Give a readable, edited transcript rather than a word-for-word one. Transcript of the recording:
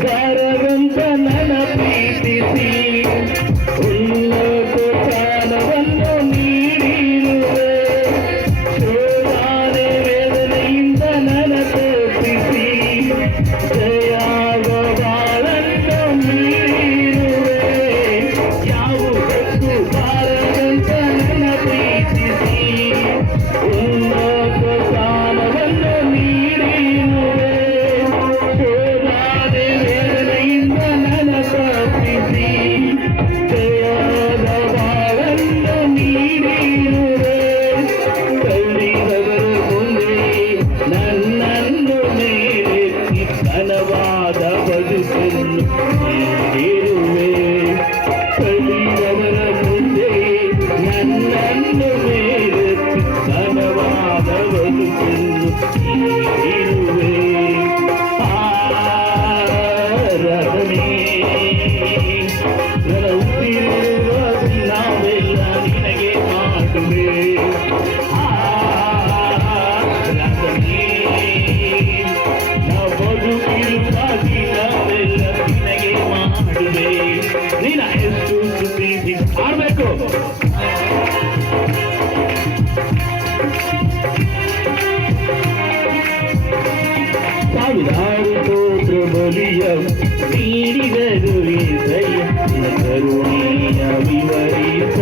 ಭಾರವಂತ ನನ್ನ ಪ್ರೀತಿಸಿ ಉನ್ನತ ಸ್ಥಾನವನ್ನು ನೀಡಿರುವೆ ಸೋಲಾರೆ ವೇದನೆಯಿಂದ ನನ್ನ ತಪ್ಪಿಸಿ ಜಯಾಗ ಬಾಳನ್ನು ನೀಡಿರುವೆ ಯಾವುದಕ್ಕೂ ಭಾರವಂತ ನನ್ನ ಪ್ರೀತಿಸಿ ಉನ್ನತ ಸ್ಥಾನವನ್ನು ನೀಡಿರುವೆ ಘನವಾದ ಬದುಕನ್ನು ನೀಡಿರುವೆ ಕಲಿಯವರ ಮುಂದೆ ನನ್ನನ್ನು ಮೇಲೆತ್ತಿ ಘನವಾದ ಬದುಕನ್ನು ನೀಡಿರುವೆ ಆರಾಧನೆ ನನ್ನ ಉಸಿರಿರುವ ನಾವೆಲ್ಲ ನಿನಗೆ ಮಾಡುವೆ ಆಡ್ಬೇಕು ಸಾವಿರಾರು ಸ್ತೋತ್ರ ಬಲಿಯ ನೀಡಿದರು ಏಸಯ್ಯ ಕರುಣೆಯ ವಿವರಿಸ